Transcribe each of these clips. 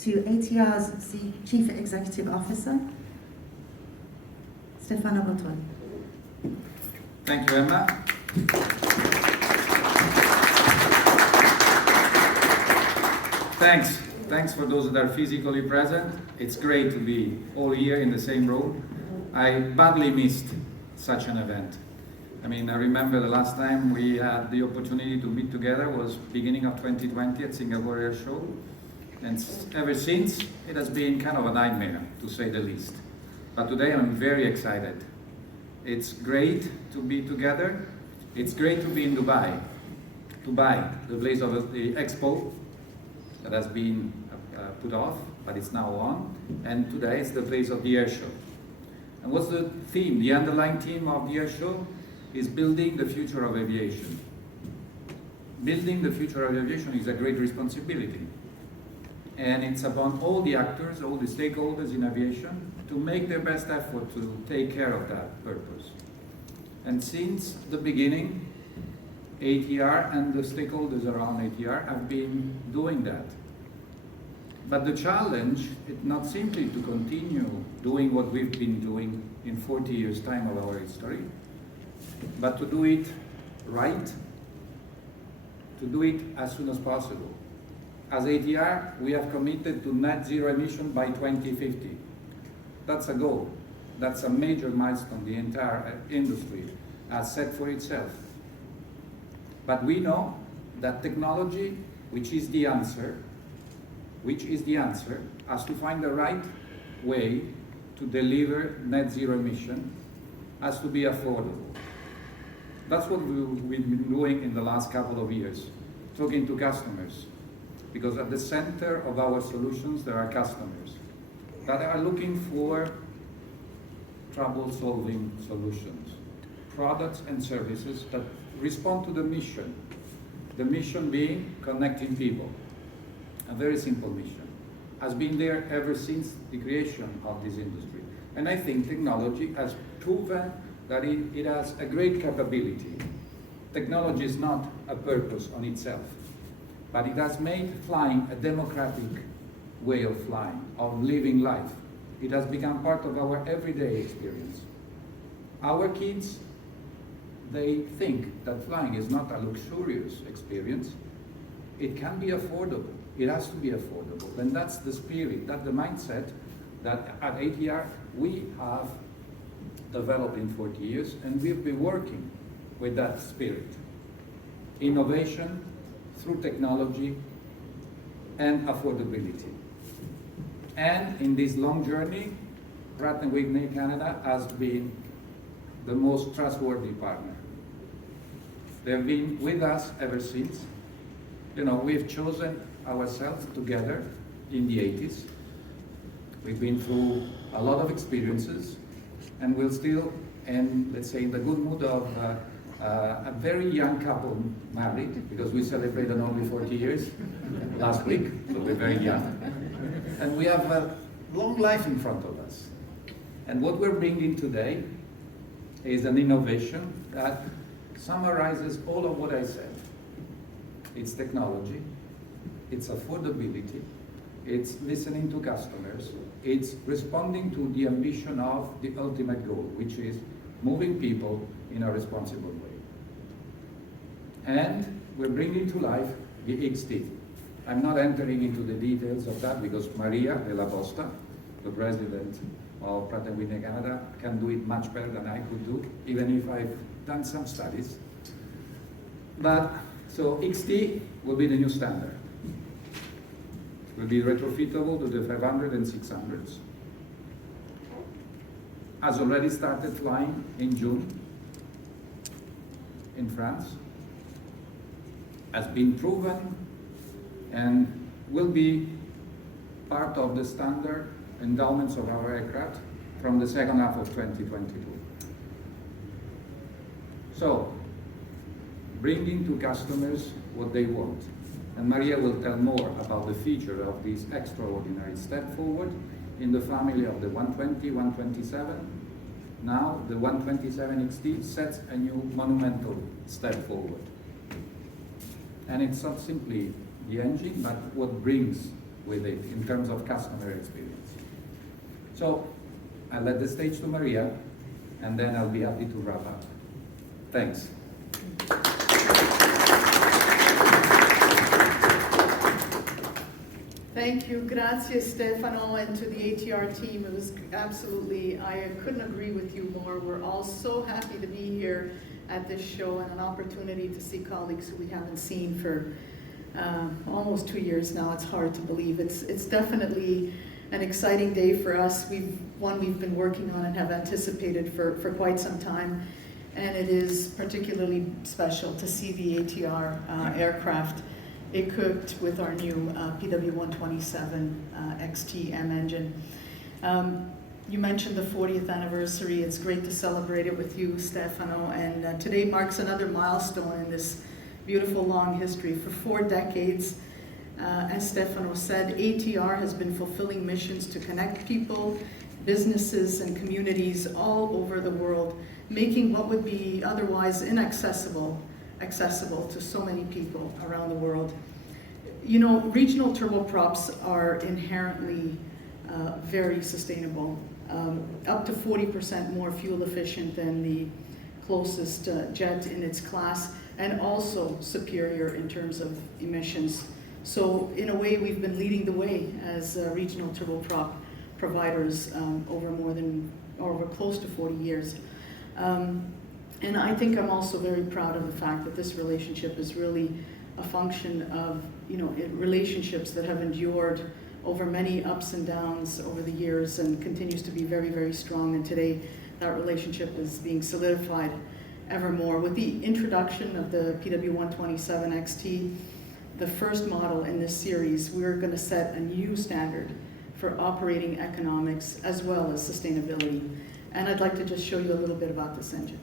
to ATR's Chief Executive Officer, Stefano Bottoni. Thank you, Emma. Thanks for those that are physically present. It's great to be all here in the same room. I badly missed such an event. I mean, I remember the last time we had the opportunity to meet together was beginning of 2020 at Singapore Air Show. And ever since, it has been kind of a nightmare, to say the least. But today I'm very excited. It's great to be together. It's great to be in Dubai, the place of the expo that has been put off, but it's now on. And today is the place of the air show. And what's the theme? The underlying theme of the air show is building the future of aviation. Building the future of aviation is a great responsibility. And it's upon all the actors, all the stakeholders in aviation to make their best effort to take care of that purpose. And since the beginning, ATR and the stakeholders around ATR have been doing that. But the challenge is not simply to continue doing what we've been doing in 40 years' time of our history, but to do it right, to do it as soon as possible. As ATR, we have committed to net zero emission by 2050. That's a goal. That's a major milestone the entire industry has set for itself. But we know that technology, which is the answer, has to find the right way to deliver net zero emission, has to be affordable. That's what we've been doing in the last couple of years, talking to customers. Because at the center of our solutions, there are customers that are looking for trouble-solving solutions, products and services that respond to the mission being connecting people. A very simple mission, has been there ever since the creation of this industry. And I think technology has proven that it has a great capability. Technology is not a purpose on itself, but it has made flying a democratic way of flying, of living life. It has become part of our everyday experience. Our kids, they think that flying is not a luxurious experience. It can be affordable. It has to be affordable. And that's the spirit, that's the mindset that at ATR we have developed in 40 years, and we've been working with that spirit. Innovation through technology and affordability. And in this long journey, Pratt & Whitney Canada has been the most trustworthy partner. They've been with us ever since. You know, we've chosen ourselves together in the 80s. We've been through a lot of experiences, and we're still, and let's say, in the good mood of a very young couple married, because we celebrated only 40 years last week, so we're very young. And we have a long life in front of us. And what we're bringing today is an innovation that summarizes all of what I said. It's technology, it's affordability, it's listening to customers, it's responding to the ambition of the ultimate goal, which is moving people in a responsible way. And we're bringing to life the XT. I'm not entering into the details of that because Maria de la Costa, the president of Pratt & Whitney Canada, can do it much better than I could do, even if I've done some studies. But, so XT will be the new standard. It will be retrofittable to the 500 and 600s. Has already started flying in June in France. Has been proven and will be part of the standard endowments of our aircraft from the second half of 2022. So, bringing to customers what they want. And Maria will tell more about the feature of this extraordinary step forward in the family of the 120, 127. Now, the 127 XT sets a new monumental step forward. And it's not simply the engine, but what brings with it in terms of customer experience. So I'll let the stage to Maria, and then I'll be happy to wrap up. Thanks. Thank you, grazie Stefano, and to the ATR team. It was absolutely, I couldn't agree with you more. We're all so happy to be here at this show and an opportunity to see colleagues who we haven't seen for almost 2 years now. It's hard to believe. It's definitely an exciting day for us. We've been working on and have anticipated for quite some time. And it is particularly special to see the ATR aircraft equipped with our new PW127 XT-M engine. You mentioned the 40th anniversary. It's great to celebrate it with you, Stefano. And today marks another milestone in this beautiful long history. For 4 decades, as Stefano said, ATR has been fulfilling missions to connect people, businesses, and communities all over the world, making what would be otherwise inaccessible accessible to so many people around the world. You know, regional turboprops are inherently very sustainable, up to 40% more fuel efficient than the closest jet in its class, and also superior in terms of emissions. So in a way, we've been leading the way as regional turboprop providers over close to 40 years. And I think I'm also very proud of the fact that this relationship is really a function of, relationships that have endured over many ups and downs over the years and continues to be very, very strong. And today, that relationship is being solidified ever more. With the introduction of the PW127 XT, the first model in this series, we're going to set a new standard for operating economics as well as sustainability. And I'd like to just show you a little bit about this engine.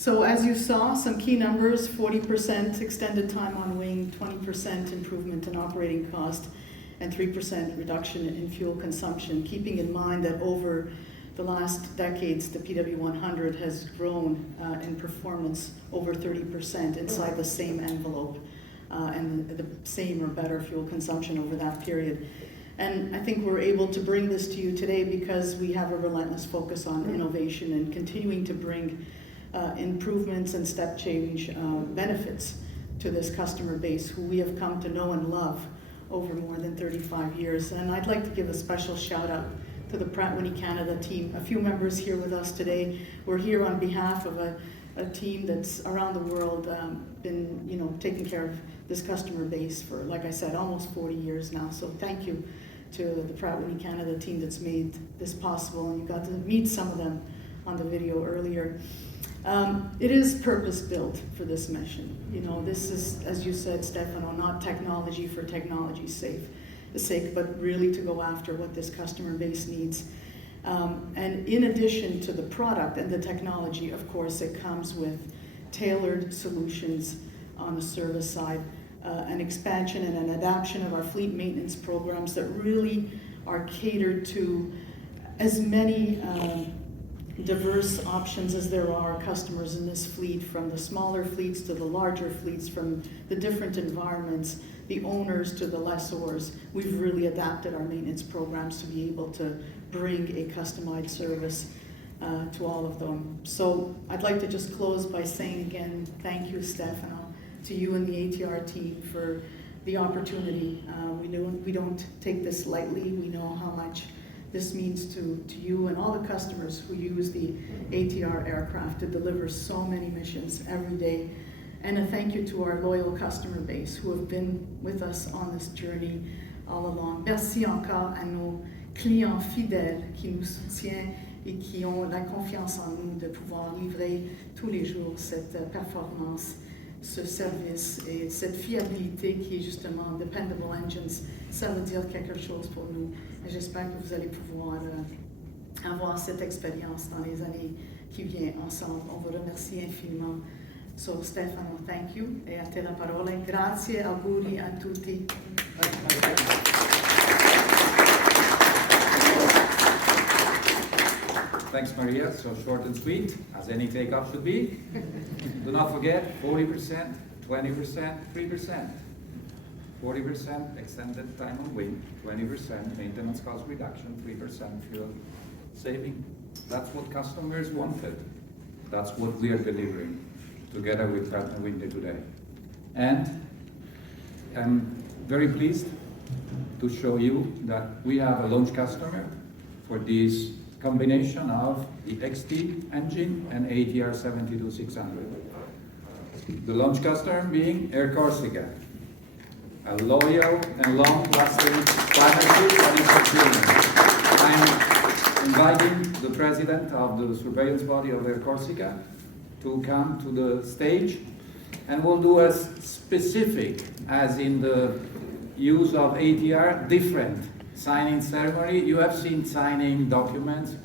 So as you saw, some key numbers: 40% extended time on wing, 20% improvement in operating cost, and 3% reduction in fuel consumption, keeping in mind that over the last decades, the PW100 has grown in performance over 30% inside the same envelope, and the same or better fuel consumption over that period. And I think we're able to bring this to you today because we have a relentless focus on innovation and continuing to bring improvements and step change benefits to this customer base who we have come to know and love over more than 35 years. And I'd like to give a special shout out to the Pratt & Whitney Canada team. A few members here with us today. We're here on behalf of a team that's around the world been taking care of this customer base for, like I said, almost 40 years now. So thank you to the Pratt & Whitney Canada team that's made this possible, and you got to meet some of them on the video earlier. It is purpose-built for this mission. You know, this is, as you said, Stefano, not technology for technology's sake, but really to go after what this customer base needs. And in addition to the product and the technology, of course, it comes with tailored solutions on the service side, an expansion and an adaptation of our fleet maintenance programs that really are catered to as many diverse options as there are customers in this fleet, from the smaller fleets to the larger fleets, from the different environments, the owners to the lessors. We've really adapted our maintenance programs to be able to bring a customized service to all of them. So I'd like to just close by saying again, thank you, Stefano, to you and the ATR team for the opportunity. We don't take this lightly. We know how much this means to you and all the customers who use the ATR aircraft to deliver so many missions every day. And a thank you to our loyal customer base who have been with us on this journey all along. Merci encore à nos clients fidèles qui nous soutiennent et qui ont la confiance en nous de pouvoir livrer tous les jours cette performance, ce service et cette fiabilité qui est justement Dependable Engines. Ça veut dire quelque chose pour nous. Et j'espère que vous allez pouvoir avoir cette expérience dans les années qui viennent ensemble. On vous remercie infiniment. So Stefano, thank you. E a te la parola. Grazie, auguri a tutti. Thanks, Maria. So short and sweet, as any takeoff should be. Do not forget 40%, 20%, 3%. 40% extended time on wing, 20% maintenance cost reduction, 3% fuel saving. That's what customers wanted. That's what we are delivering together with Pratt & Whitney today. And I'm very pleased to show you that we have a launch customer for this combination of the XT engine and ATR 72-600. The launch customer being Air Corsica, a loyal and long-lasting partnership that is fulfilling. I'm inviting the president of the surveillance body of Air Corsica to come to the stage, and we'll do a specific, as in the use of ATR, different signing ceremony. You have seen signing documents.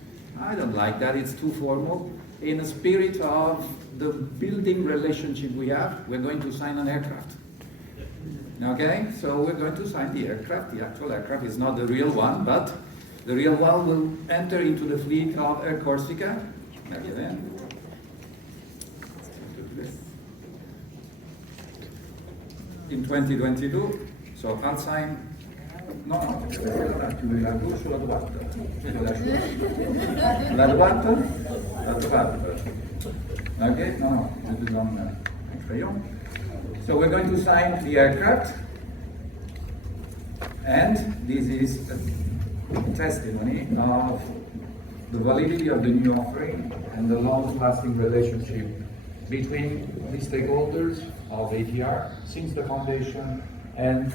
I don't like that, it's too formal. In the spirit of the building relationship we have, we're going to sign an aircraft. Okay, so we're going to sign the aircraft. The actual aircraft is not the real one, but the real one will enter into the fleet of Air Corsica. In 2022, so I'll sign. No, tu veux la gauche ou la droite? La droite? La droite. Okay, no, je te donne un crayon. So we're going to sign the aircraft, and this is a testimony of the validity of the new offering and the long-lasting relationship between the stakeholders of ATR since the foundation and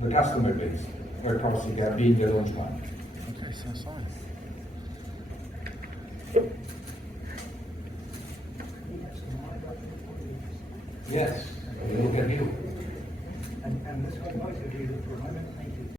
the customer base, Air Corsica being the launch one. Okay, so sign. Yes, look at you. And this one, I could use it for a minute.